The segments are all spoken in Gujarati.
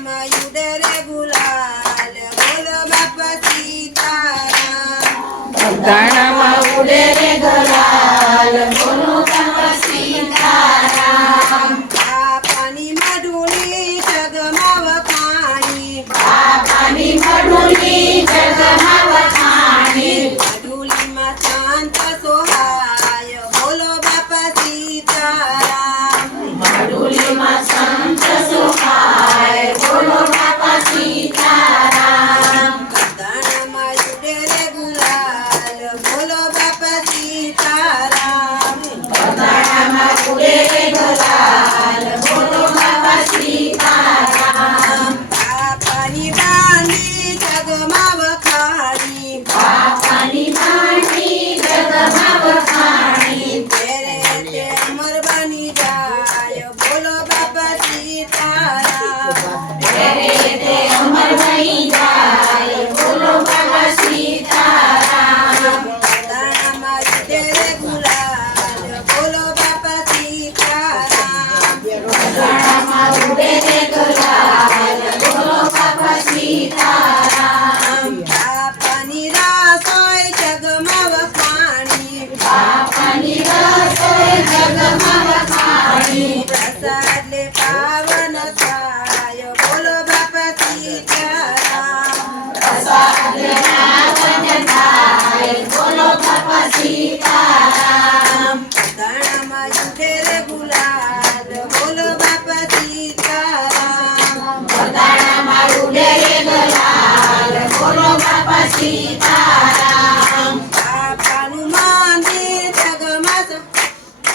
બગદાણામાં ઉડે રે ગુલાલ બોલો બાપા સીતારામ બગદાણામાં ઉડે રે ગુલાલ બોલો બાપા સીતારામ બાપાની મઢુલી જગમાં વખાણી બાપાની મઢુલી જગમાં વખાણી મઢુલીમાં શાંત સોહાય બોલો બાપા સીતારામ મઢુલીમાં સંત સુખાય બોલો બાપા સીતારામ બગદાણામાં ઉડે રે ગુલાલ બોલો બાપા સીતારામ બગદાણામાં ઉડે રે ગુલાલ બોલો બાપા સીતારામ બાપાની દાંડી જગમાં વખાણી બાપાની દાંડી જગમાં વખાણી તેરે તે અમર બની જાય બોલો બાપા સીતારામ રે તે અમર બની જાય બોલો બાપા સીતારામ બગદાણામાં ઉડે રે ગુલાલ બોલો બાપા સીતારામ બગદાણામાં ઉડે રે ગુલાલ બોલો બાપા સીતારામ બાપાની રસોઈ જગમાં વખાણી બાપાની રસોઈ જગમાં વખાણી પ્રસાદ લે પાવન થાય બોલો બાપા સીતારામ પ્રસાદ પાવન થાય બોલો બાપા સીતારામ બગદાણામાં ઉડે રે ગુલાલ બોલો બાપા સીતારામ બગદાણામાં ઉડે રે ગુલાલ બોલો બાપા સીતારામ બાપાનું મંદિર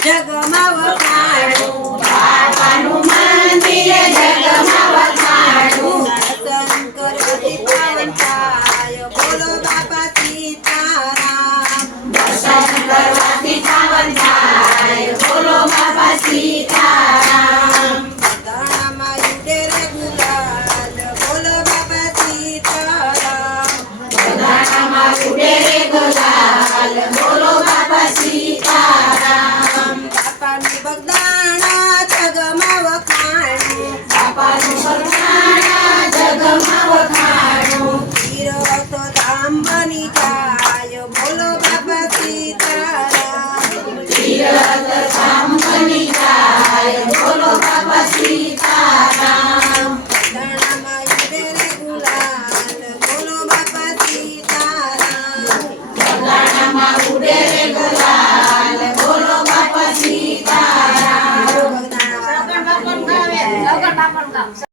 જગમાં વખાણું બાપાનું મંદિર જગમાં વખાણું દર્શન કરવાથી પાવન થાય બોલો બાપા સીતારામ દર્શન કરવાથી પાવન થાય બોલો બાપા સીતારામ બગદાણામાં ઉડે રે ગુલાલ બોલો બાપા સીતારામ બગદાણામાં ઉડે રે ગુલાલ બોલો બાપા સીતારામ બાપાનું બગદાણા જગમાં વખાણું બાપાનું